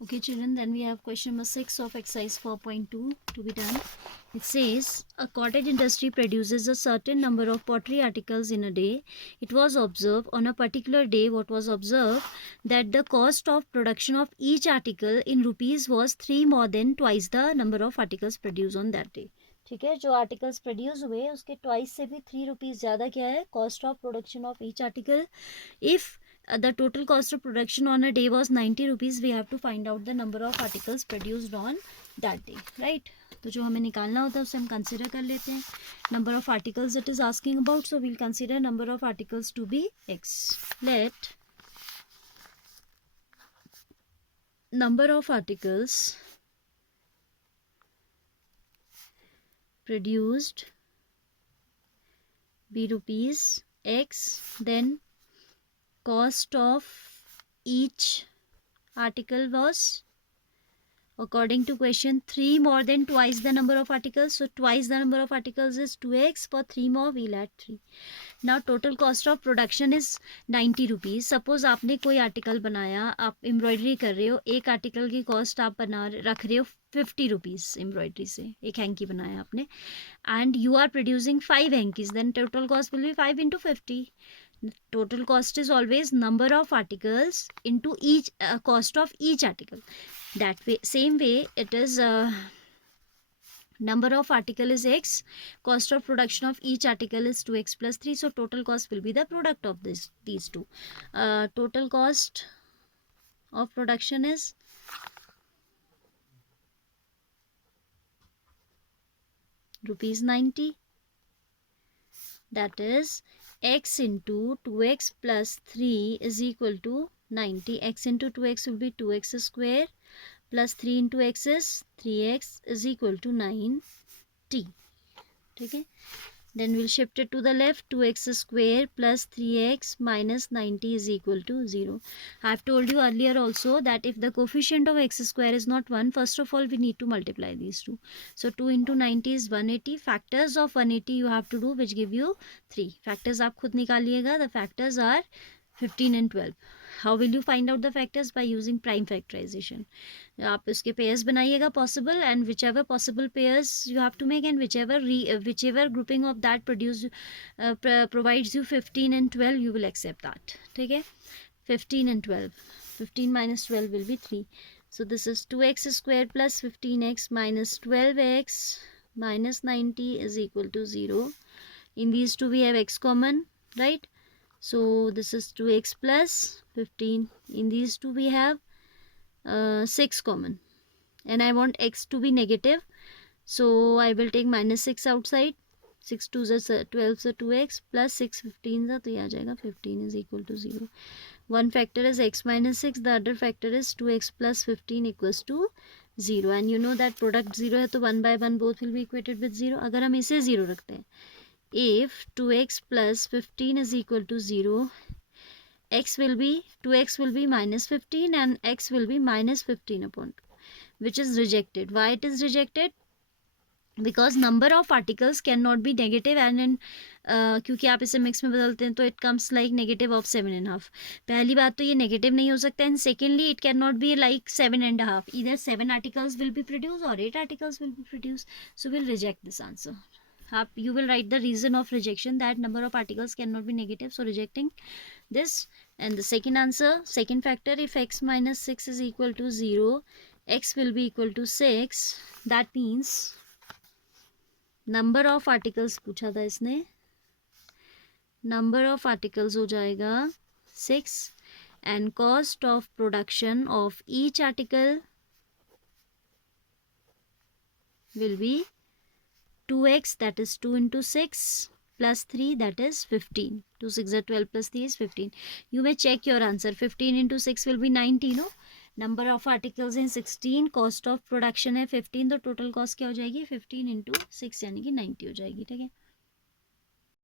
Okay, children, then we have question number 6 of exercise 4.2 to be done. It says, a cottage industry produces a certain number of pottery articles in a day. It was observed on a particular day, what was observed, that the cost of production of each article in rupees was 3 more than twice the number of articles produced on that day. ठीक है, जो articles produce हुए उसके twice से भी 3 rupees ज़्यादा क्या है, cost of production of each article. If the total cost of production on a day was 90 rupees, we have to find out the number of articles produced on that day, right? तो जो हमें निकालना होता है उसे हम consider कर लेते हैं. Number of articles it is asking about, so we'll consider number of articles to be x. Let number of articles produced be rupees x, then cost of each article was, according to question, 3 more than twice the number of articles. So twice the number of articles is 2x. For 3 more we'll add 3. Now total cost of production is 90 rupees. Suppose आपने कोई article बनाया, आप embroidery कर रहे हो, एक article की cost आप रख रहे हो 50 रुपीज़ एम्ब्रॉयडरी से, एक हैंकी बनाया आपने, and you are producing 5 hankies, then total cost will be 5 into 50. Total cost is always number of articles into each cost of each article. That way, same way it is number of article is x, cost of production of each article is 2x plus 3, so total cost will be the product of these two. Total cost of production is rupees 90, that is x into 2x plus 3 is equal to 90. X into 2x will be 2x square plus 3 into x is 3x is equal to 9t. ठीक है, then we'll shift it to the left. 2x square plus 3x minus 90 is equal to 0. I have told you earlier also that if the coefficient of x square is not 1, first of all we need to multiply these two. So 2 into 90 is 180. Factors of 180 you have to do, which give you 3. Factors आप खुद निकालिएगा. The factors are 15 and 12. How will you find out the factors? By using prime factorization. आप उसके pairs बनाइएगा possible, and whichever possible pairs you have to make, and whichever grouping of that provides you 15 and 12, you will accept that. ठीक है, 15 and 12, 15 minus 12 will be 3. So this is 2x square plus 15x minus 12x minus 90 is equal to 0. In these two we have x common, right? So this is 2x plus 15. In these two we have 6 common, and I want x to be negative, so I will take minus 6 outside. 6 2 is 12, so 2x plus 6 15 है, तो ये आ जाएगा 15 is equal to 0. One factor is x minus 6, the other factor is 2x plus 15 equals to 0, and you know that product 0 है तो 1 by 1 both will be equated with 0. अगर हम इसे 0 रखते हैं, if 2x plus 15 is equal to 0, x will be 2x will be minus 15 and x will be minus 15 upon 2, which is rejected. Why it is rejected? Because number of articles cannot be negative, and in क्योंकि आप इसे mix में बदलते हैं तो it comes like negative of 7.5. पहली बात तो ये नेगेटिव नहीं हो सकता, and secondly it can not be like 7.5. Either 7 articles will be produce और 8 articles will be produce, so will reject this answer. You will write the reason of rejection, that number of articles cannot be negative, so rejecting this. And the second answer, second factor, if x minus 6 is equal to 0, x will be equal to 6. That means number of articles पूछा था इसने, number of articles हो जाएगा 6, and cost of production of each article will be 2x, that is 2 into 6 plus 3, that is 15. 2 6 are 12 plus 3 is 15. You may check your answer. 15 into 6 will be 90, no? Number of articles in 16, cost of production है 15, तो total cost क्या हो जाएगी 15 into 6 यानी कि 90 हो जाएगी. ठीक है.